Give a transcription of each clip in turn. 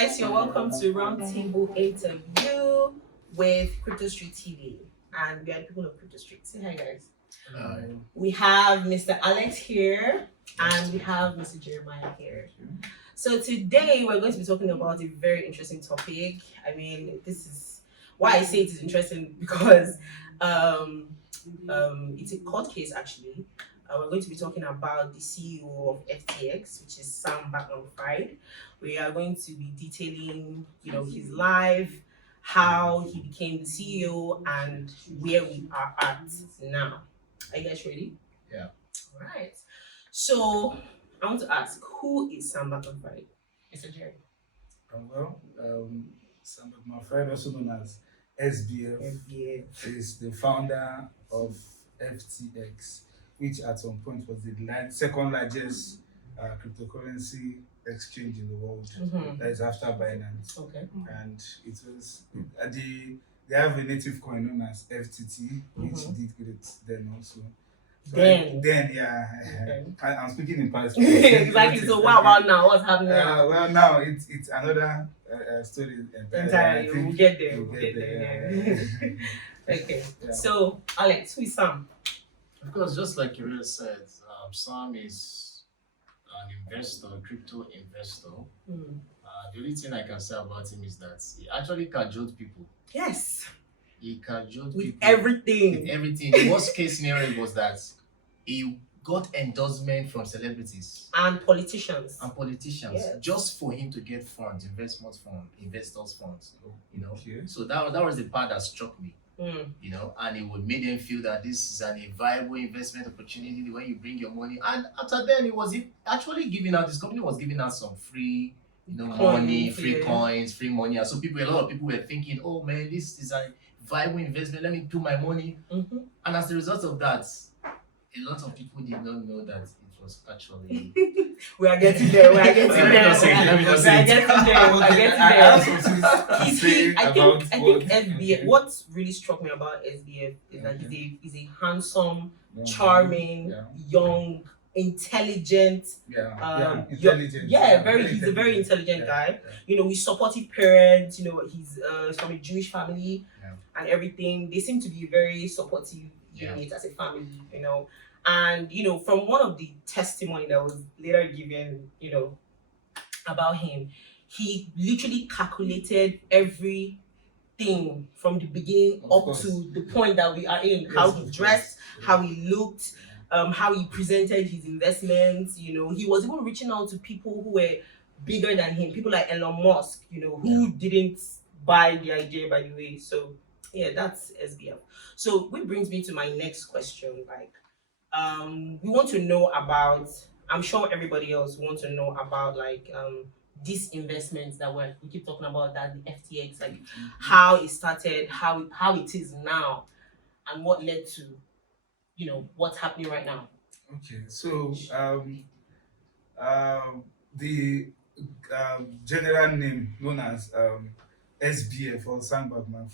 guys, you're welcome to Roundtable Interview with Crypto Street TV. And we are people of Crypto Street. Say hi, guys. Hi. We have Mr. Alex here and we have Mr. Jeremiah here. So today we're going to be talking about a very interesting topic. I mean, this is why I say it is interesting because it's a court case actually. We're going to be talking about the CEO of FTX, which is Sam Bankman. We are going to be detailing, his life, how he became the CEO, and where we are at now. Are you guys ready? Yeah. All right. So I want to ask, who is Sam Bankman? Mr. Jerry. Sam Bankman, also known as SBF, is the founder of FTX, which at some point was the second largest cryptocurrency exchange in the world. That is after Binance. Okay. And it was they have a native coin known as FTT, which did great then also. So then, yeah. Okay. I'm speaking in past. Exactly. So what about now? What's happening now? Well, now it's another story entirely. We'll get there. Yeah. Okay. Yeah. So, Alex, who is Sam? Of course, just like you really said, Sam is an investor, crypto investor. The only thing I can say about him is that he actually cajoled people. Yes. He cajoled with people. Everything. With everything. The worst case scenario was that he got endorsement from celebrities. And politicians. Yes. Just for him to get funds, investors' funds. Okay. So that was the part that struck me. And it would make them feel that this is a viable investment opportunity when you bring your money. And after then, actually giving out, this company was giving out some free, money, free coins, free money. And so a lot of people were thinking, oh man, this is a viable investment. Let me put my money. And as a result of that, a lot of people did not know that it was actually. We are getting there. Let me not say it. I think SBF. What really struck me about SBF is that he's a handsome, charming, young, intelligent. He's a very intelligent guy. With supportive parents. He's from a Jewish family and everything. They seem to be very supportive unit as a family. And from one of the testimony that was later given, about him, he literally calculated everything from the beginning to the point that we are in. How he dressed, how he looked, how he presented his investments. He was even reaching out to people who were bigger than him, people like Elon Musk, who didn't buy the idea, by the way. So yeah, that's SBF. So which brings me to my next question, we want to know about, I'm sure everybody else wants to know about these investments that we keep talking about, that the FTX, how it started, how it is now, and what led to, what's happening right now. Okay, so the general name known as SBF or Sam Bankman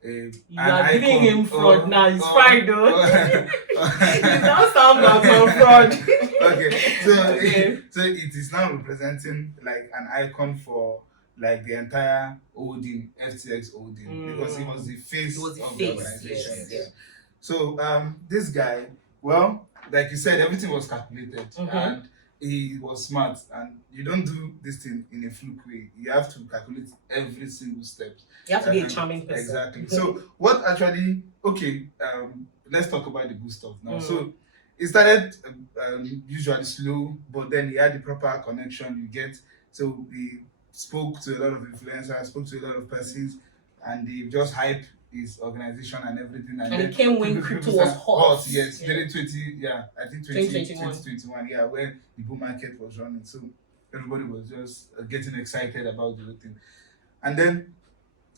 is you are giving him fraud now. It's fine though. It's not Sam Bankman fraud. Okay, so it is now representing an icon for the entire holding, FTX holding, because he was the face of the organization. Yes. So this guy, well, like you said, everything was calculated and he was smart, and you don't do this thing in a fluke way. You have to calculate every single step. You have to be a charming person. Exactly. So what actually, let's talk about the good stuff now. So it started usually slow, but then he had the proper connection you get. So we spoke to a lot of influencers, spoke to a lot of persons, and they just hype his organization and everything. And it came when crypto was hot. Yes, very 2021, where the bull market was running. So everybody was just getting excited about the whole thing. And then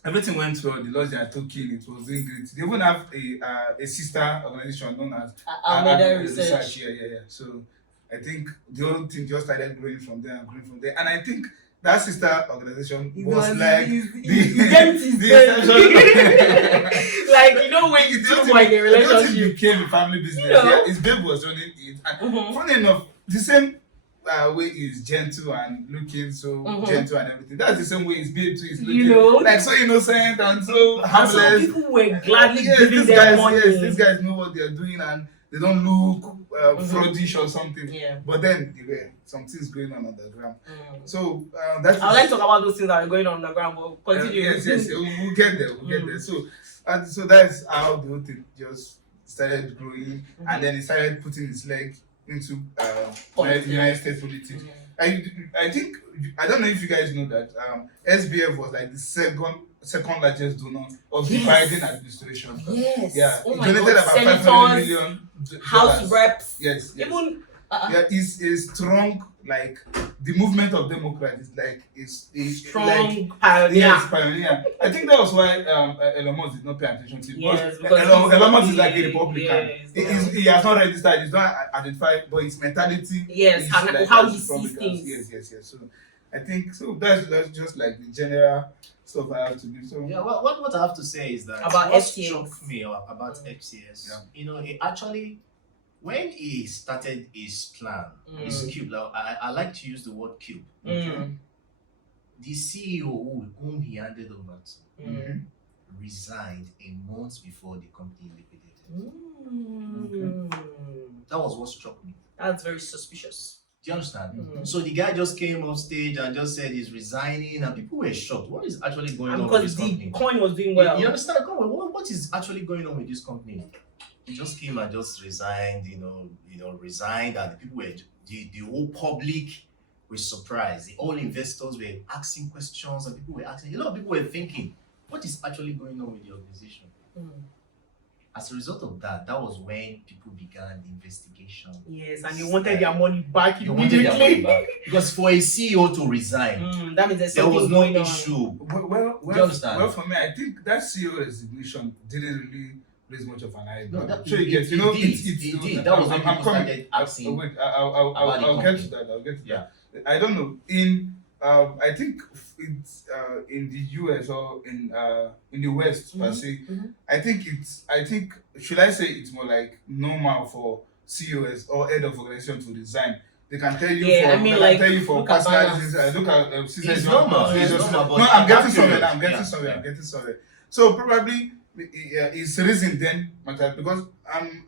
everything went well. They launched their token. It was doing great. They even have a sister organization known as Alameda Research. Yeah. So I think the whole thing just started growing from there. And I think that sister organization was like when you two were in a relationship, it became a family business. Yeah, his babe was running it. And funny enough, the same way he's gentle and looking so Mhm. gentle and everything, that's the same way his babe too is looking. You know, Like so innocent and so and so harmless. people were gladly Yes, giving these them guys, money. yes, these guys know what they're doing and they don't look fraudish or something. Yeah. But then there were some things going on the ground. Mm. So that's. I would like to talk about those things that are going on the ground, but continue. yes, we'll get there. We'll get there. So, and so that's how the whole thing just started growing, and then he started putting his leg into Politics. United States politics. I think I don't know if you guys know that SBF was like the second largest donor of the Biden administration. Yes. Yeah, Oh he my donated God. about Senators, 500 million House dollars. reps. Yes, yes. Even Yeah, is strong. Like the movement of Democrats is like is strong like, pioneer. yes, pioneer. I think that was why Elon Musk did not pay attention to it. Yes, because because Elon Musk is like a Republican. Yes, He has not registered. He's not identified, but his mentality. Yes, is and like how as he sees Republicans. things. Yes. So I think so. That's just like the general stuff I have to do. So Yeah, well, what I have to say is that About what FTX. struck me about FCS, Yeah. you know, it actually, when he started his plan, his cube, like, I like to use the word cube. The CEO whom he handed over to resigned a month before the company liquidated. That was what struck me. That's very suspicious. Do you understand? So the guy just came off stage and just said he's resigning, and people were shocked. What is actually going on with Because this the company? coin was doing well. You understand? Come on, what is actually going on with this company? He just came and just resigned, resigned, and the people were the whole public were surprised. All investors were asking questions, and people were asking. A lot of people were thinking, what is actually going on with the organization? As a result of that, that was when people began the investigation. Yes, and they wanted their money back They wanted their money immediately. back. Because for a CEO to resign, That means there's there something was no going on. issue. well, Do you understand? Well, for me, I think that CEO resignation didn't really raise much of an eyebrow. No, that- So you it- get, it you know, did. it's It did. That was when people started asking wait, about the I'll get company. to that. I'll get to Yeah. that. I don't know. In I think it's in the US or in the West per se. I think should I say it's more like normal for CEOs or head of organization to resign. They can tell you Yeah, for I mean, they like, can tell you for look at personal balance. reasons. Look at Caesar It's John- normal, Caesar it's John- normal, No, but I'm at getting that somewhere. period, I'm getting yeah, somewhere. yeah. I'm getting somewhere. So probably his reason then matters because I'm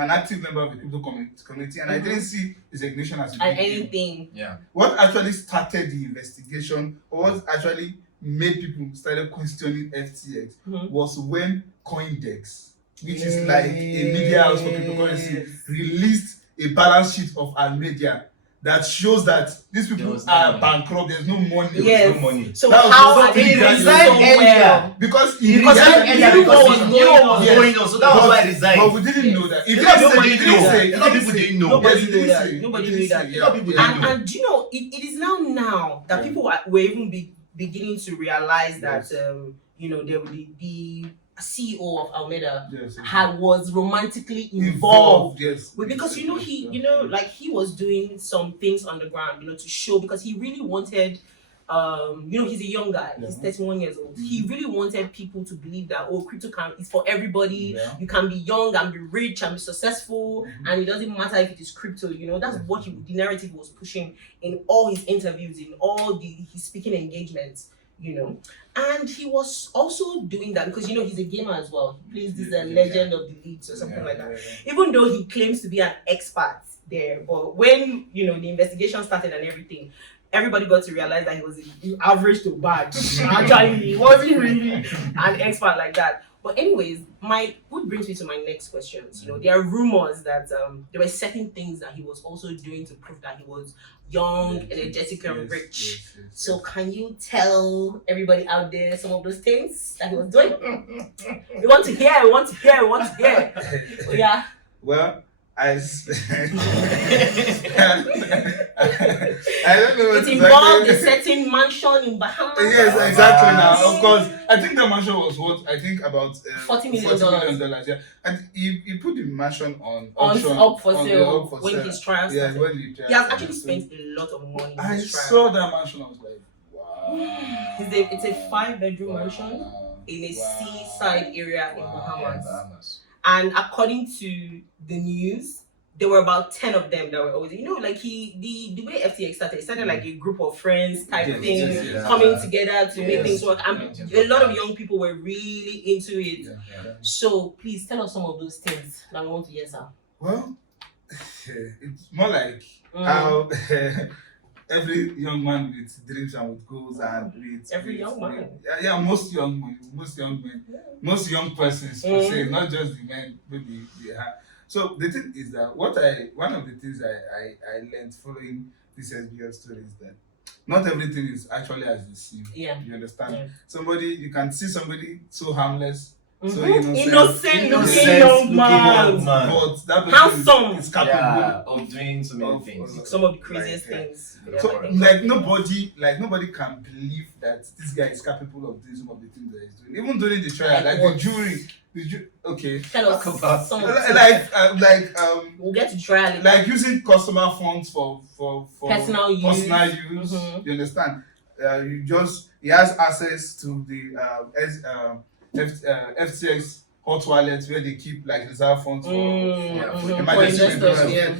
an active member of the crypto community and I didn't see his ignition as a And big deal. anything. Yeah. What actually started the investigation or what actually made people started questioning FTX was when CoinDex, which is like a media house for cryptocurrency, released a balance sheet of Almedia that shows that these There people was no are money. bankrupt. There's no money. Yes. no money. So That was how so are they big that doing he so resigned earlier. well? Because He Because resigned he earlier knew because what he was knew going what was on. going on, so that was why he resigned. But we didn't know that. He A didn't lot of say. people He didn't didn't know. say. A lot of people didn't know. Nobody Yes, he knew didn't that. say. Nobody He knew didn't that. say, A lot of people yeah. didn't know. And do you know, it is now that people were even beginning to realize that, Yes. the CEO of Alameda Yes, was romantically involved. Yes. Because he was doing some things on the ground, to show because he really wanted, he's a young guy. He's 31 years old. He really wanted people to believe that crypto is for everybody. Yeah. You can be young and be rich and be successful, and it doesn't matter if it is crypto. That's what the narrative was pushing in all his interviews, in all his speaking engagements. And he was also doing that because he's a gamer as well. He plays this Legend of the Leagues or something like that. Even though he claims to be an expert there, but when the investigation started and everything, everybody got to realize that he was average to bad. Actually, he wasn't really an expert like that. But anyways, what brings me to my next questions. There are rumors that there were certain things that he was also doing to prove that he was young, energetic, and rich. So can you tell everybody out there some of those things that he was doing? We want to hear. Oh, yeah. Well, I don't know. It involved a certain mansion in Bahamas. Yes, exactly. Now, of course, I think the mansion was what I think about $40 million. Yeah, and he put the mansion on Up for on the sale up for when sale. his trial Yeah, started. when he trial He has started. actually spent a lot of money in I his trial. saw that mansion. I was like, wow. It's a 5-bedroom mansion Wow. in a Wow. seaside area in Wow. Bahamas. Bahamas. And according to the news, there were about 10 of them that were always, like the way FTX started, it started like a group of friends type Yes, thing, yes, yes. coming together to make Yes. things work. And a lot of young people were really into it. Yeah. Yeah. So please tell us some of those things that we want to hear, sir. Well, it's more like how every young man with dreams and with goals and with Every young man. Yeah, most young men, most young persons per se, not just the men. Maybe they have. So the thing is that one of the things I learned following this SBL story is that not everything is actually as they seem. Yeah. You understand? Yeah. You can see somebody so harmless, so innocent looking young man. but that Handsome. person is capable Of doing so many of- things. Some of the craziest Like, things. yeah. So Yeah. nobody can believe that this guy is capable of doing some of the things that he's doing. Even during the trial, Like like what? the jury, okay, Tell us Talk about- some of the we'll get to trial later. like using customer funds for Personal use. Mhm. You understand? He has access to the FTX hot wallets where they keep like reserve funds for For emergency investors, purposes. yeah.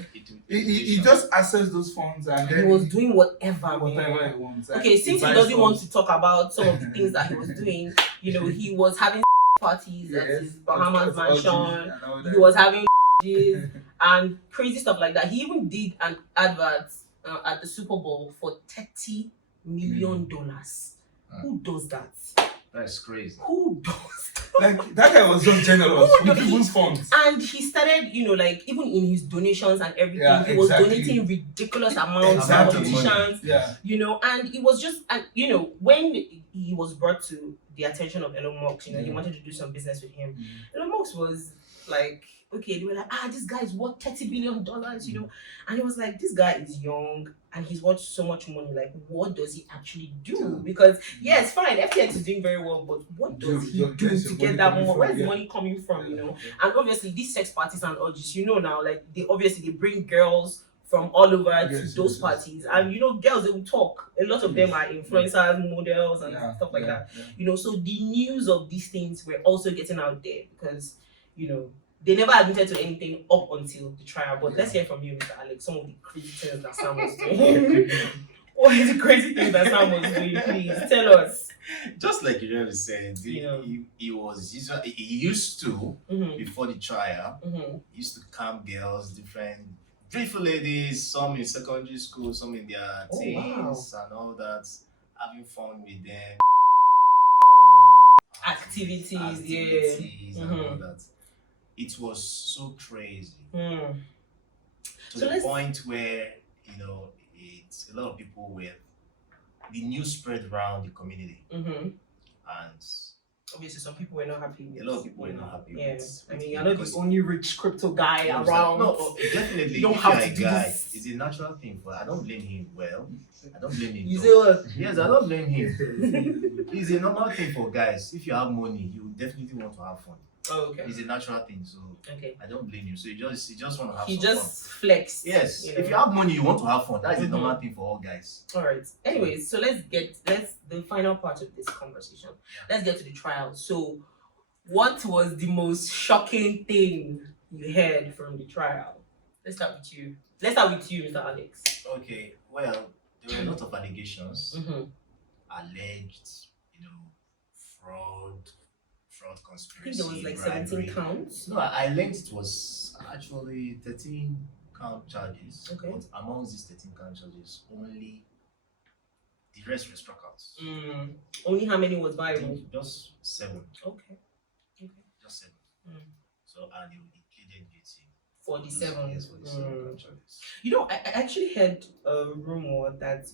He just accessed those funds and He then was doing whatever, whatever man. he wants. Okay, since he buys doesn't want funds. to talk about some of the things that he was doing, he was having parties at his Bahamas mansion. He was having and crazy stuff like that. He even did an advert at the Super Bowl for $30 million. Who does that? That's crazy. Who does? Like that guy was just generous Who with do- people's funds. And he started, like even in his donations and everything, Yeah, he was exactly. donating ridiculous amounts Exactly. to politicians. Yeah. And it was just, and when he was brought to the attention of Elon Musk, he wanted to do some business with him. Elon Musk was like, okay, they were like, this guy is worth $30 billion, and he was like, this guy is young and he's worth so much money. Like, what does he actually do? Because yes, fine, FTX is doing very well, but what does he do to get that money? Where's the money coming from? And obviously, these sex parties and orgies, now, like they bring girls from all over to those parties, and girls, they will talk. A lot of them are influencers, models, and stuff like that. So the news of these things were also getting out there because they never admitted to anything up until the trial. But let's hear from you, Mr. Alex, some of the crazy things that Sam was doing. What is the crazy things that Sam was doing? Please tell us. Just like you just said, he used to before the trial. He used to camp girls, different beautiful ladies, some in secondary school, some in their teens and all that, having fun with them. Activities, and all that. It was so crazy to the point where it's a lot of people were the news spread around the community, and obviously some people were not happy. A lot of people were not happy. You're not the only rich crypto guy around. No, definitely. You don't have to do guy, this. it's a natural thing. I don't blame him. Well, I don't blame him. You though. say what? Yes, I don't blame him. It's a normal thing for guys. If you have money, you definitely want to have fun. Oh, okay. It's a natural thing, so I don't blame you. So you just want to have he some just fun. flexed. Yes, if you have money, you want to have fun. That is a normal thing for all guys. All right. Anyways, so let's the final part of this conversation. Let's get to the trial. So, what was the most shocking thing you heard from the trial? Let's start with you. Let's start with you, Mr. Alex. Okay. Well, there were a lot of allegations, alleged, fraud I conspiracy. think there was like bribery. 17 counts. No, I learned it was actually 13 count charges. Okay. But amongst these 13 count charges, only the rest were struck out. Only how many was I viral? think just 7. Okay. Just 7. Mm. So, and he pleaded guilty. 47. Yes, 47 count charges. I actually heard a rumor that,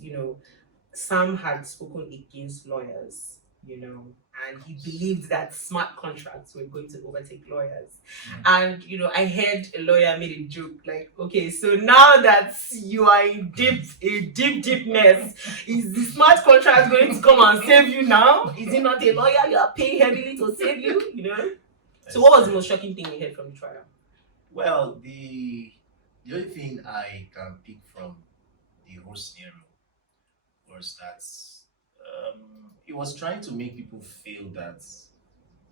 Sam had spoken against lawyers, and he believed that smart contracts were going to overtake lawyers. And, I heard a lawyer made a joke like, okay, so now that you are in a deep mess, is the smart contract going to come and save you now? Is it not a lawyer you are paying heavily to save you, So what was the most shocking thing you heard from the trial? Well, the only thing I can pick from the whole scenario was that he was trying to make people feel that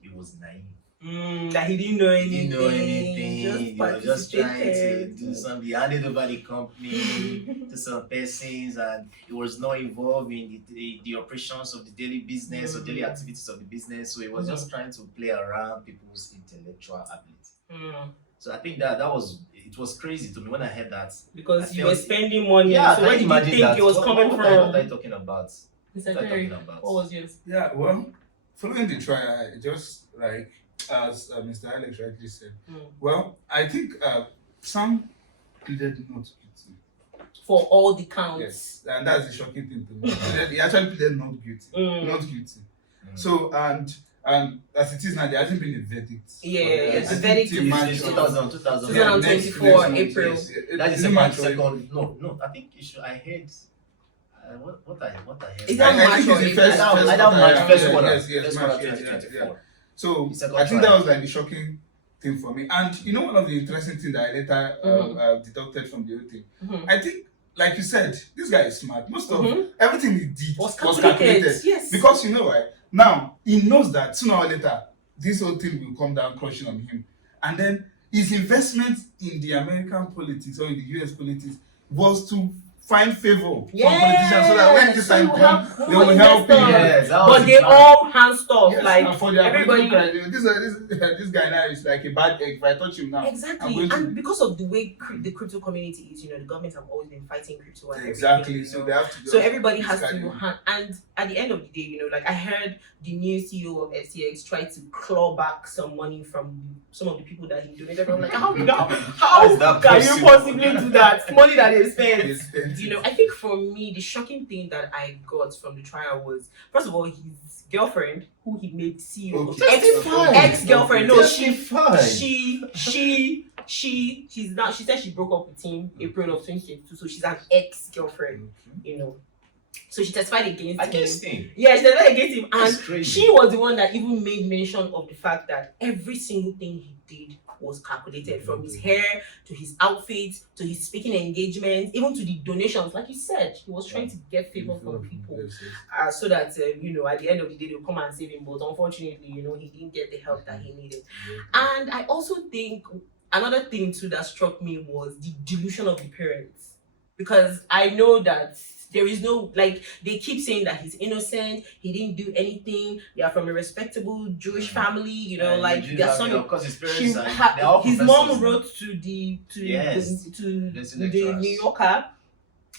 he was naive. That he didn't know He anything. didn't know anything. Just He was just trying to participated. do something. He handed over the company to some persons, and he was not involved in the operations of the daily business or daily activities of the business. So he was just trying to play around people's intellectual ability. So I think that was it was crazy to me when I heard that. Because you were spending money. Yeah, so where did you think it was coming from? What are you talking about? Mr. Terry, what was yours? Yeah, well, following the trial, just like as Mr. Alex rightly said, well, I think Sam pleaded not guilty. For all the counts. Yes, and that's the shocking thing to me. He actually pleaded not guilty. Not guilty. So, and as it is now, there hasn't been a verdict. Yeah, the verdict is 2024 April. That is the March 2nd. No, I think you should. I heard. What I heard. Is that March or March first quarter? Yes, March. Yeah. So Second I think trial. that was like the shocking thing for me. And you know, one of the interesting things that I later deducted from the whole thing, I think, like you said, this guy is smart. Most of everything he did was calculated. Yes. Because you know why? Now he knows that sooner or later this whole thing will come down crushing on him, and then his investment in the American politics or in the US politics was to find favor from politicians so that when this time comes, they will help him. Yes, but they all hands off. Yes, like for their everybody. This guy now is like a bad egg. If I touch him now, Exactly, and because of the way the crypto community is, the governments have always been fighting crypto and exactly. everything, So they have to. So everybody has to, and at the end of the day, like I heard the new CEO of FTX try to claw back some money from some of the people that he donated. I'm like, how can you possibly do that? Money that they spent. I think for me, the shocking thing that I got from the trial was, first of all, his girlfriend, who he made CEO, ex-girlfriend. No, she's not. She said she broke up with him April of 2022, so she's an ex-girlfriend. So she testified against him. Yeah, she testified against him, and she was the one that even made mention of the fact that every single thing he did was calculated, from his hair to his outfit to his speaking engagements, even to the donations. Like you said, he was trying to get favor from people, so that at the end of the day they'll come and save him. But unfortunately, he didn't get the help that he needed. And I also think another thing too that struck me was the delusion of the parents, because I know that there is no, like, they keep saying that he's innocent, he didn't do anything, they are from a respectable Jewish family, like their son. Because his parents his mom wrote to the New Yorker,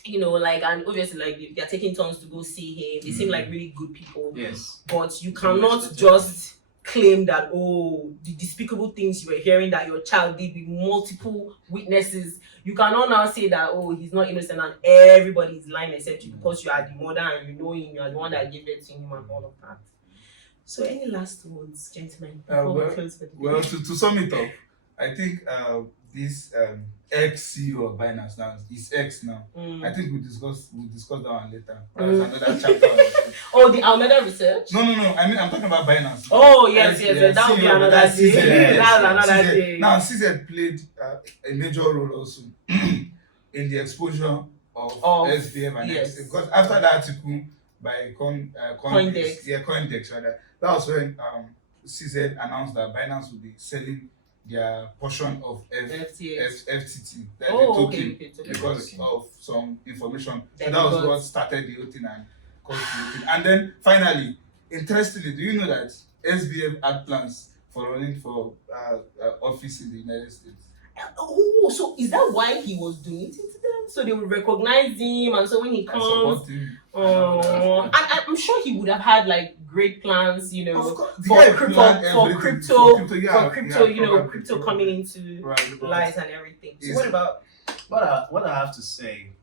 and obviously, like, they're taking turns to go see him. They seem like really good people. Yes. But you cannot just claim that, the despicable things you were hearing that your child did with multiple witnesses. You cannot now say that, he's not innocent and everybody is lying except you, because you are the mother and you know him, you are the one that gave birth to him and all of that. So any last words, gentlemen, before we close for the day? Well, to sum it up, I think this ex-CEO of Binance now is ex now. I think we'll discuss that one later. There's another chapter. The Almeida research? No. I mean, I'm talking about Binance. Oh, yes. That will be another day. That's another day. Now, CZ played a major role also in the exposure of SBF and XBF. Because after that article by Coindex, rather, that was when CZ announced that Binance would be selling their portion of FTT, that token, because of some information. So that was what started the whole thing and caused the whole thing. And then finally, interestingly, do you know that SBF had plans for running for office in the United States? So is that why he was donating to them? So they would recognize him, and so when he comes, and I'm sure he would have had like great plans, for crypto, crypto coming into light and everything. So what about? What I have to say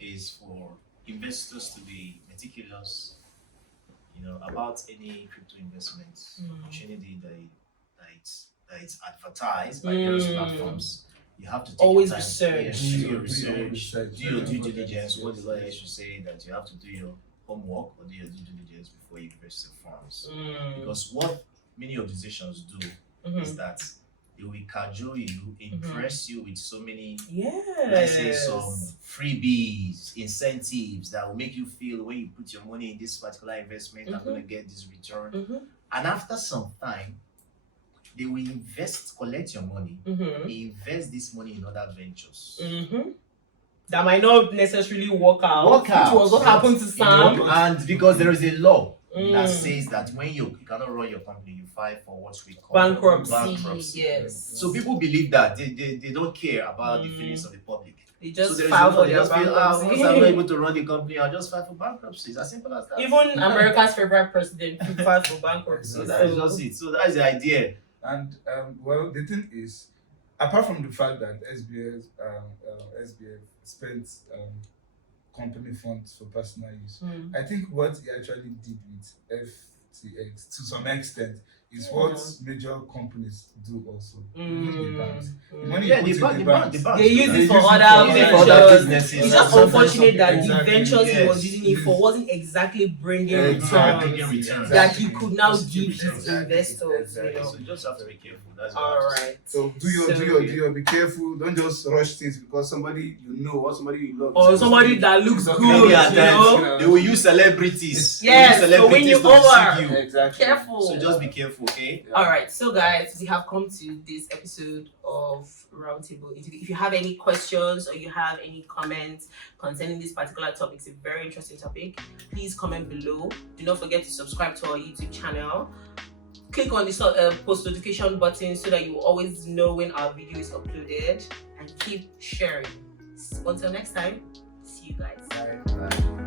is for investors to be meticulous, about any crypto investment opportunity that it's advertised by various platforms. You have to take always your time. research. Do your research. Do your due diligence. What the lawyer should say, that you have to do your homework or do your due diligence before you invest in funds. Because what many organizations do is that they will cajole you, impress you with so many, let's say, some freebies, incentives that will make you feel, when you put your money in this particular investment, I'm going to get this return. And after some time, they will collect your money, invest this money in other ventures. That might not necessarily work out. Which was what happened to Sam. And because there is a law that says that when you cannot run your company, you file for what we call bankruptcy. Yes. So people believe that they don't care about the feelings of the public. They just file for their once I'm bankruptcy. not able to run the company, I'll just file for bankruptcy. It's as simple as that. Even America's favorite president filed for bankruptcy. That's just it. So that's the idea. And well, the thing is, apart from the fact that SBF spent company funds for personal use, I think what he actually did with FTX to some extent is what major companies do also. Even the banks. The money you put in the banks, they use it for other businesses. It's just unfortunate that the ventures he was using it for wasn't exactly bringing returns that he could now give his investors. So you just have to be careful. That's all right. So do your be careful. Don't just rush things because somebody you know or somebody you love or somebody that looks good. They will use celebrities. Yes. So when you over, exactly. Careful. So just be careful, okay? All right. So guys, we have come to this episode of Roundtable Interview. If you have any questions or you have any comments concerning this particular topic, it's a very interesting topic. Please comment below. Do not forget to subscribe to our YouTube channel. Click on the post notification button so that you will always know when our video is uploaded, and keep sharing. Until next time, see you guys. Bye.